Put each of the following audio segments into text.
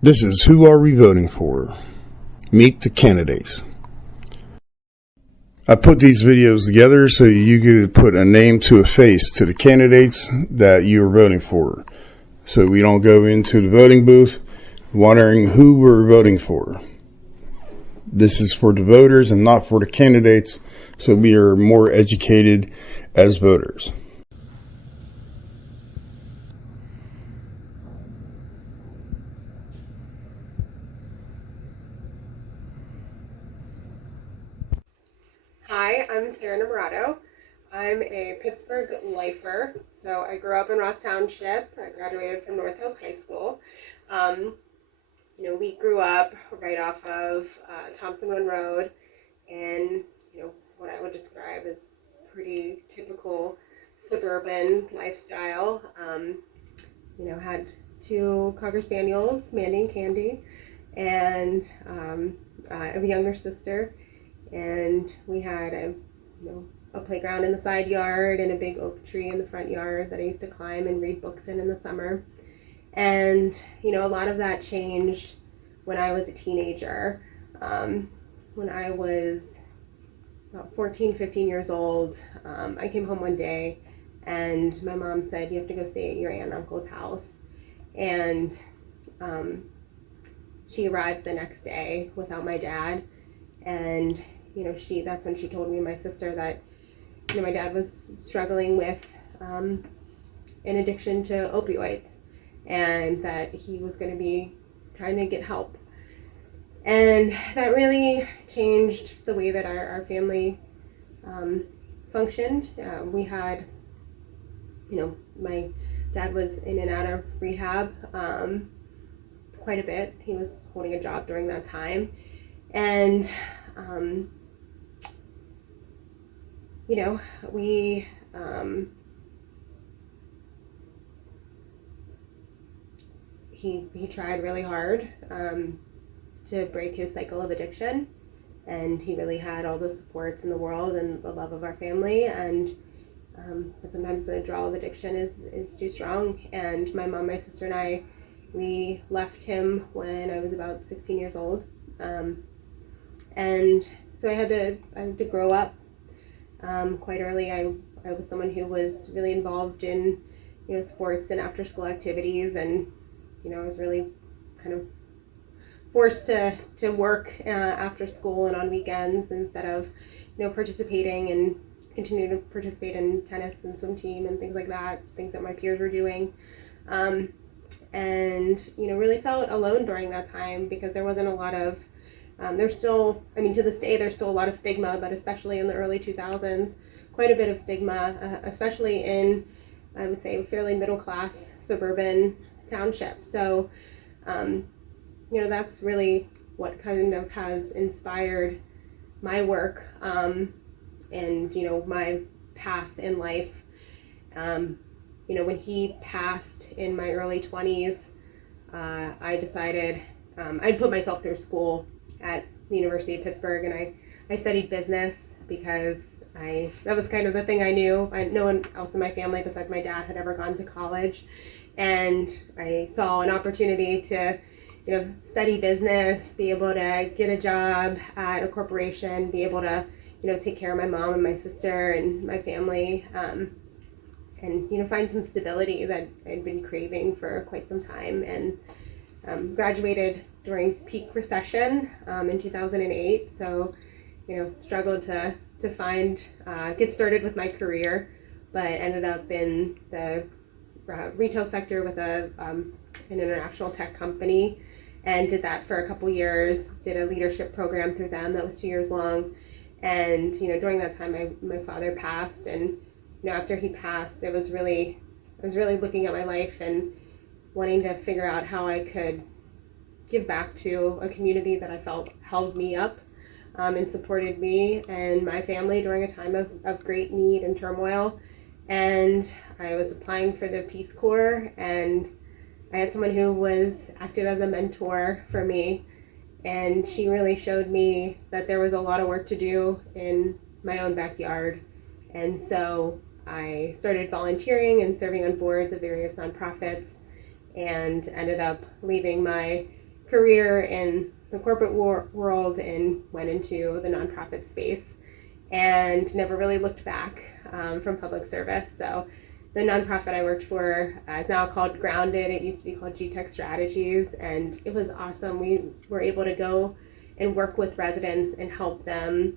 This is Who Are We Voting For? Meet the candidates. I put these videos together so you could put a name to a face to the candidates that you're voting for. So we don't go into the voting booth wondering who we're voting for. This is for the voters and not for the candidates, so we are more educated as voters. Hi, I'm Sara Innamorato. I'm a Pittsburgh lifer. So I grew up in Ross Township. I graduated from North Hills High School. We grew up right off of Thompson Run Road in, what I would describe as pretty typical suburban lifestyle. Had two Cocker Spaniels, Mandy and Candy, and I have a younger sister. And we had a playground in the side yard and a big oak tree in the front yard that I used to climb and read books in the summer. And a lot of that changed when I was a teenager. When I was about 14, 15 years old, I came home one day and my mom said, "You have to go stay at your aunt and uncle's house." And she arrived the next day without my dad. And that's when she told me and my sister that my dad was struggling with an addiction to opioids, and that he was going to be trying to get help. And that really changed the way that our family functioned. We had, my dad was in and out of rehab quite a bit. He was holding a job during that time. And he tried really hard to break his cycle of addiction, and he really had all the supports in the world and the love of our family, but sometimes the draw of addiction is too strong. And my mom, my sister, and we left him when I was about 16 years old. And so I had to grow up quite early. I was someone who was really involved in, sports and after school activities, and, I was really kind of forced to work after school and on weekends instead of, participating and continuing to participate in tennis and swim team and things like that, things that my peers were doing. And really felt alone during that time because there wasn't a lot of there's still, to this day, there's still a lot of stigma, but especially in the early 2000s, quite a bit of stigma, especially in, I would say, fairly middle-class suburban township. So, that's really what kind of has inspired my work and, my path in life. When he passed in my early 20s, I decided I'd put myself through school at the University of Pittsburgh, and I studied business because that was kind of the thing I knew. No one else in my family besides my dad had ever gone to college, and I saw an opportunity to study business, be able to get a job at a corporation, be able to take care of my mom and my sister and my family, and find some stability that I'd been craving for quite some time. And graduated during peak recession in 2008, so struggled to get started with my career, but ended up in the retail sector with an international tech company, and did that for a couple years. Did a leadership program through them that was 2 years long, and during that time my father passed, and after he passed, I was really looking at my life and wanting to figure out how I could give back to a community that I felt held me up and supported me and my family during a time of great need and turmoil. And I was applying for the Peace Corps, and I had someone who acted as a mentor for me, and she really showed me that there was a lot of work to do in my own backyard. And so I started volunteering and serving on boards of various nonprofits, and ended up leaving my career in the corporate world and went into the nonprofit space and never really looked back from public service. So the nonprofit I worked for is now called Grounded. It used to be called G-Tech Strategies, and it was awesome. We were able to go and work with residents and help them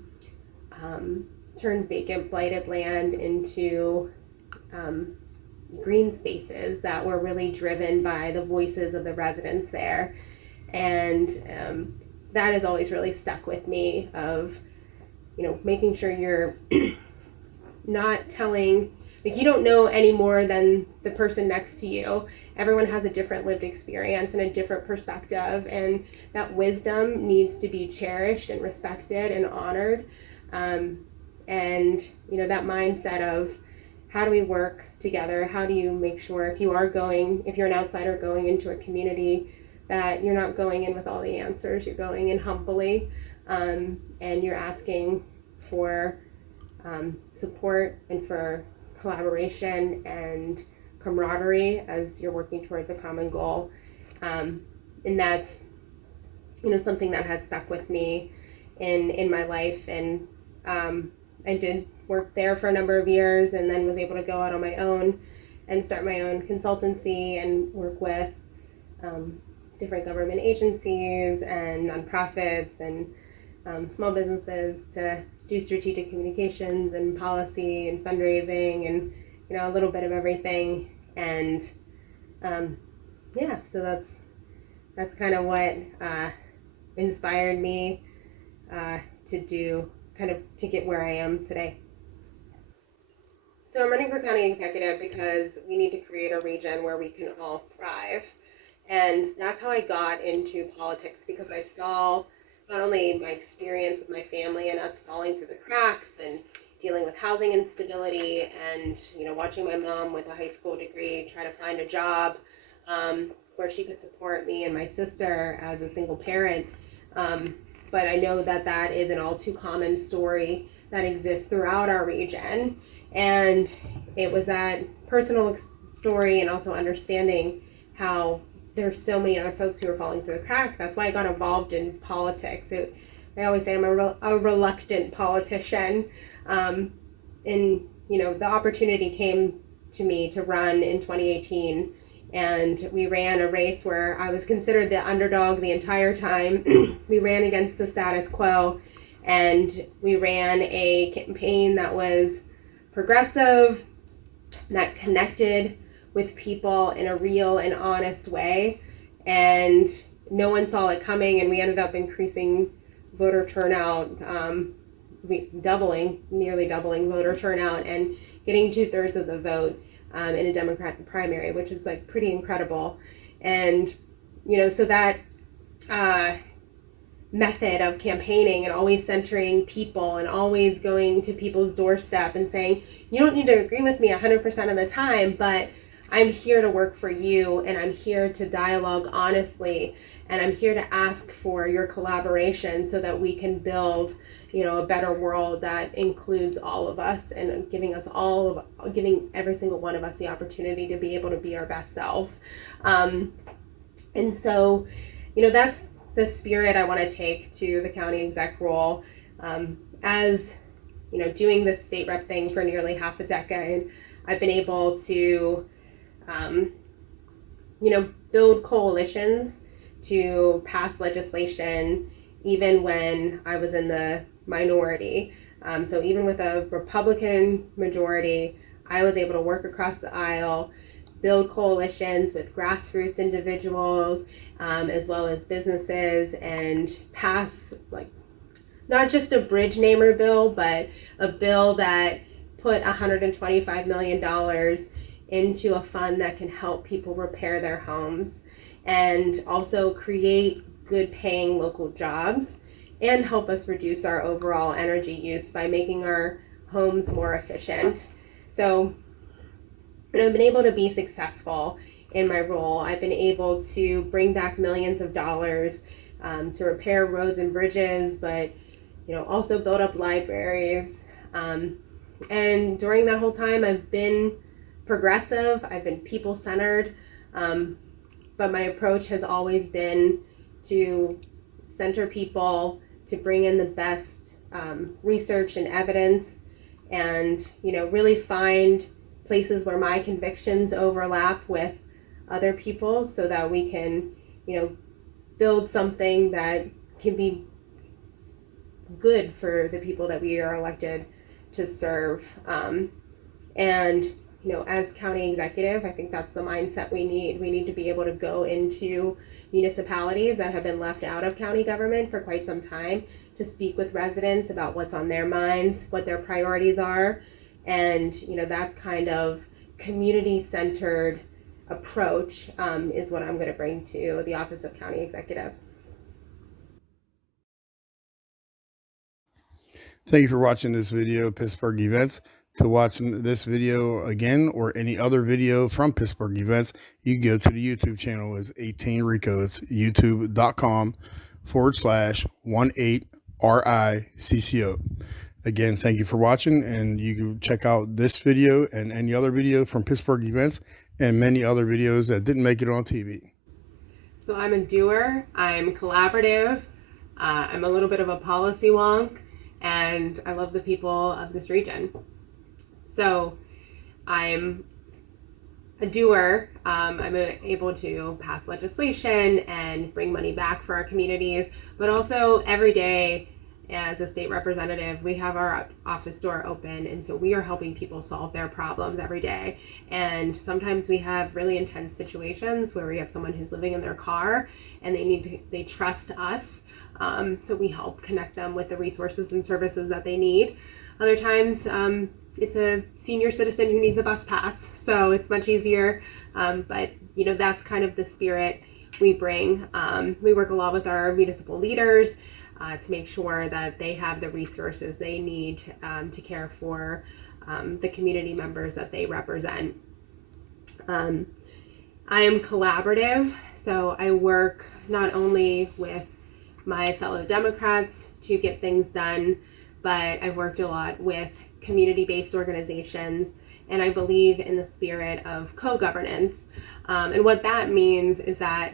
turn vacant, blighted land into green spaces that were really driven by the voices of the residents there. And that has always really stuck with me of, making sure you're not telling, like, you don't know any more than the person next to you. Everyone has a different lived experience and a different perspective, and that wisdom needs to be cherished and respected and honored. And that mindset of how do we work together? How do you make sure if you're an outsider going into a community, that you're not going in with all the answers, you're going in humbly, and you're asking for support and for collaboration and camaraderie as you're working towards a common goal. And that's, something that has stuck with me in my life. And I did work there for a number of years and then was able to go out on my own and start my own consultancy and work with different government agencies and nonprofits and small businesses to do strategic communications and policy and fundraising and a little bit of everything. And so that's kind of what inspired me to get where I am today. So I'm running for county executive because we need to create a region where we can all thrive. And that's how I got into politics, because I saw not only my experience with my family and us falling through the cracks and dealing with housing instability and, watching my mom with a high school degree try to find a job where she could support me and my sister as a single parent. But I know that is an all too common story that exists throughout our region. And it was that personal story and also understanding how there's so many other folks who are falling through the cracks. That's why I got involved in politics. I always say I'm a reluctant politician. And, the opportunity came to me to run in 2018. And we ran a race where I was considered the underdog the entire time. We ran against the status quo, and we ran a campaign that was progressive, that connected with people in a real and honest way. And no one saw it coming, and we ended up increasing voter turnout, nearly doubling voter turnout, and getting 2/3 of the vote in a Democratic primary, which is like pretty incredible. And so that method of campaigning and always centering people and always going to people's doorstep and saying, you don't need to agree with me 100% of the time, but I'm here to work for you, and I'm here to dialogue honestly, and I'm here to ask for your collaboration so that we can build a better world that includes all of us, and giving every single one of us the opportunity to be able to be our best selves. And so, that's the spirit I want to take to the county exec role. As doing this state rep thing for nearly half a decade, I've been able to build coalitions to pass legislation even when I was in the minority. So even with a Republican majority, I was able to work across the aisle, build coalitions with grassroots individuals, as well as businesses, and pass not just a bridge namer bill, but a bill that put $125 million into a fund that can help people repair their homes, and also create good paying local jobs and help us reduce our overall energy use by making our homes more efficient. So I've been able to be successful in my role. I've been able to bring back millions of dollars to repair roads and bridges, but also build up libraries. And during that whole time, I've been progressive, I've been people-centered, but my approach has always been to center people, to bring in the best research and evidence, and really find places where my convictions overlap with other people's, so that we can build something that can be good for the people that we are elected to serve. And as county executive, I think that's the mindset we need. We need to be able to go into municipalities that have been left out of county government for quite some time, to speak with residents about what's on their minds, what their priorities are. And that's kind of community-centered approach is what I'm going to bring to the office of county executive. Thank you for watching this video of Pittsburgh Events. To watch this video again or any other video from Pittsburgh Events, you can go to the YouTube channel. It's 18 Ricco. It's youtube.com/18RICCO. Again, thank you for watching, and you can check out this video and any other video from Pittsburgh Events and many other videos that didn't make it on TV. So I'm a doer, I'm collaborative, I'm a little bit of a policy wonk, and I love the people of this region. So I'm a doer. I'm able to pass legislation and bring money back for our communities, but also every day as a state representative, we have our office door open, and so we are helping people solve their problems every day. And sometimes we have really intense situations where we have someone who's living in their car and they trust us, so we help connect them with the resources and services that they need. Other times it's a senior citizen who needs a bus pass, so it's much easier, but that's kind of the spirit we bring. We work a lot with our municipal leaders to make sure that they have the resources they need to care for the community members that they represent. I am collaborative, so I work not only with my fellow Democrats to get things done, but I've worked a lot with community-based organizations, and I believe in the spirit of co-governance. And what that means is that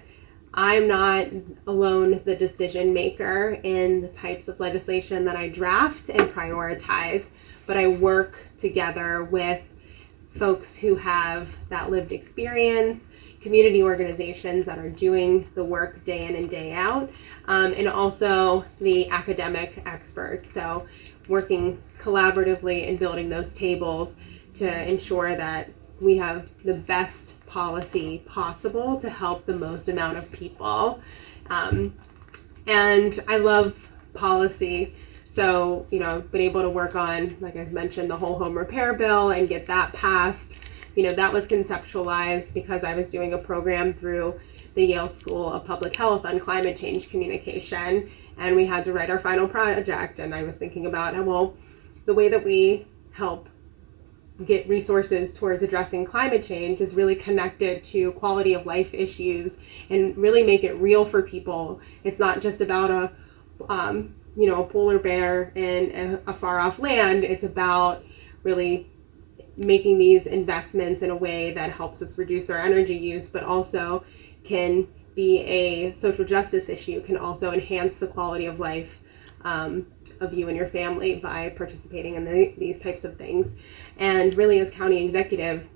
I'm not alone the decision maker in the types of legislation that I draft and prioritize, but I work together with folks who have that lived experience, community organizations that are doing the work day in and day out, and also the academic experts. So working collaboratively and building those tables to ensure that we have the best policy possible to help the most amount of people. And I love policy. So, I've been able to work on, like I've mentioned, the whole home repair bill and get that passed. That was conceptualized because I was doing a program through the Yale School of Public Health on climate change communication, and we had to write our final project. And I was thinking about, the way that we help get resources towards addressing climate change is really connected to quality of life issues and really make it real for people. It's not just about a polar bear in a far off land. It's about really making these investments in a way that helps us reduce our energy use, but also can be a social justice issue, can also enhance the quality of life of you and your family by participating in these types of things. And really, as county executive,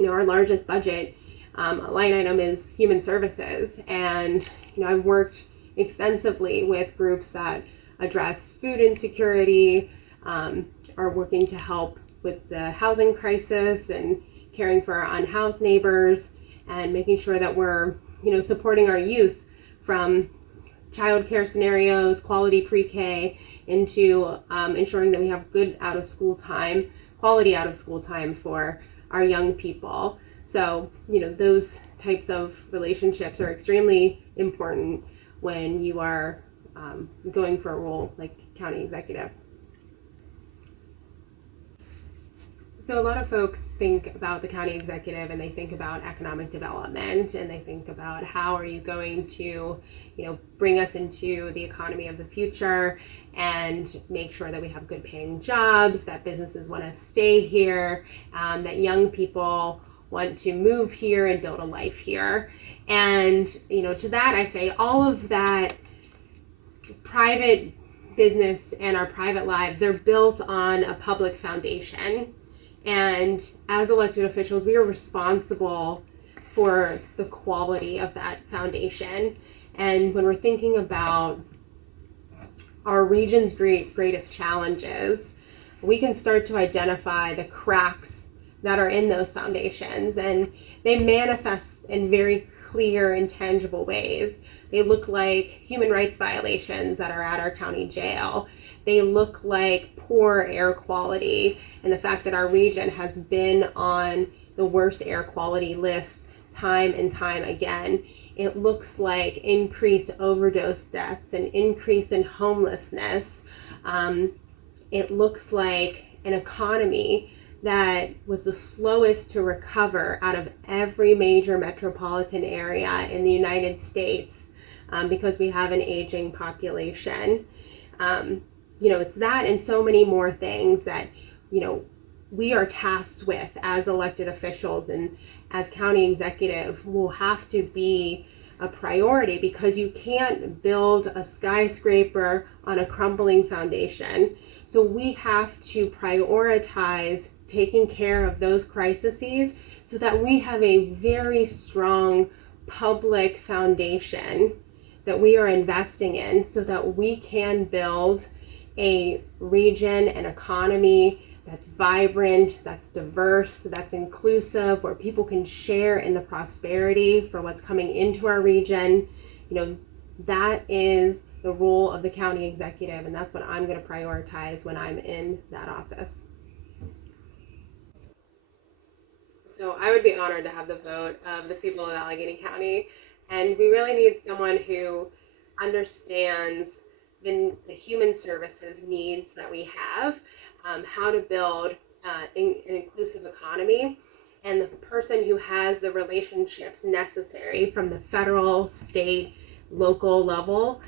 our largest budget line item is human services. And, I've worked extensively with groups that address food insecurity, are working to help with the housing crisis and caring for our unhoused neighbors, and making sure that we're, supporting our youth from childcare scenarios, quality pre-K, into ensuring that we have good quality out of school time for our young people. So, those types of relationships are extremely important when you are going for a role like county executive. So a lot of folks think about the county executive and they think about economic development, and they think about how are you going to, bring us into the economy of the future and make sure that we have good paying jobs, that businesses want to stay here, that young people want to move here and build a life here. And, to that I say all of that private business and our private lives, they're built on a public foundation. And as elected officials, we are responsible for the quality of that foundation. And when we're thinking about our region's greatest challenges, we can start to identify the cracks that are in those foundations, and they manifest in very clear and tangible ways. They look like human rights violations that are at our county jail. They look like poor air quality and the fact that our region has been on the worst air quality list time and time again. It looks like increased overdose deaths and increase in homelessness. It looks like an economy that was the slowest to recover out of every major metropolitan area in the United States, because we have an aging population. It's that and so many more things that, we are tasked with as elected officials, and as county executive will have to be a priority, because you can't build a skyscraper on a crumbling foundation. So we have to prioritize taking care of those crises so that we have a very strong public foundation that we are investing in, so that we can build a region, an economy that's vibrant, that's diverse, that's inclusive, where people can share in the prosperity for what's coming into our region. That is the role of the county executive, and that's what I'm going to prioritize when I'm in that office. So I would be honored to have the vote of the people of Allegheny County, and we really need someone who understands the human services needs that we have, how to build an inclusive economy, and the person who has the relationships necessary from the federal, state, local level,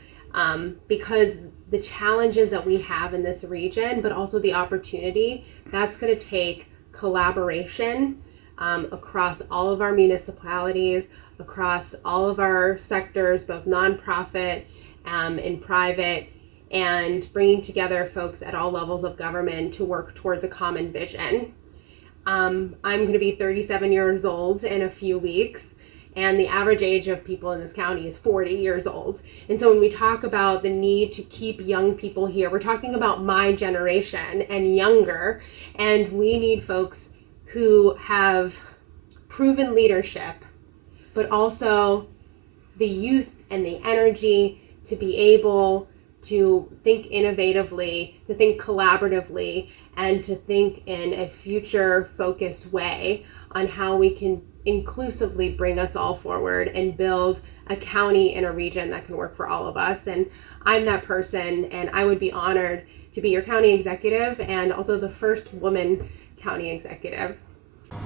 because the challenges that we have in this region, but also the opportunity, that's going to take collaboration across all of our municipalities, across all of our sectors, both nonprofit and private, and bringing together folks at all levels of government to work towards a common vision. I'm going to be 37 years old in a few weeks, and the average age of people in this county is 40 years old. And so when we talk about the need to keep young people here, we're talking about my generation and younger, and we need folks who have proven leadership, but also the youth and the energy to be able to think innovatively, to think collaboratively, and to think in a future-focused way on how we can inclusively bring us all forward and build a county and a region that can work for all of us. And I'm that person, and I would be honored to be your county executive and also the first woman county executive.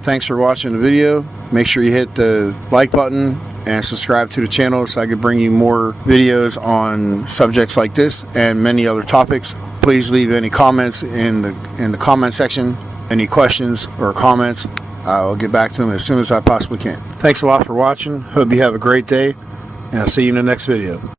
Thanks for watching the video. Make sure you hit the like button and subscribe to the channel so I can bring you more videos on subjects like this and many other topics. Please leave any comments in the comment section. Any questions or comments, I'll get back to them as soon as I possibly can. Thanks a lot for watching. Hope you have a great day, and I'll see you in the next video.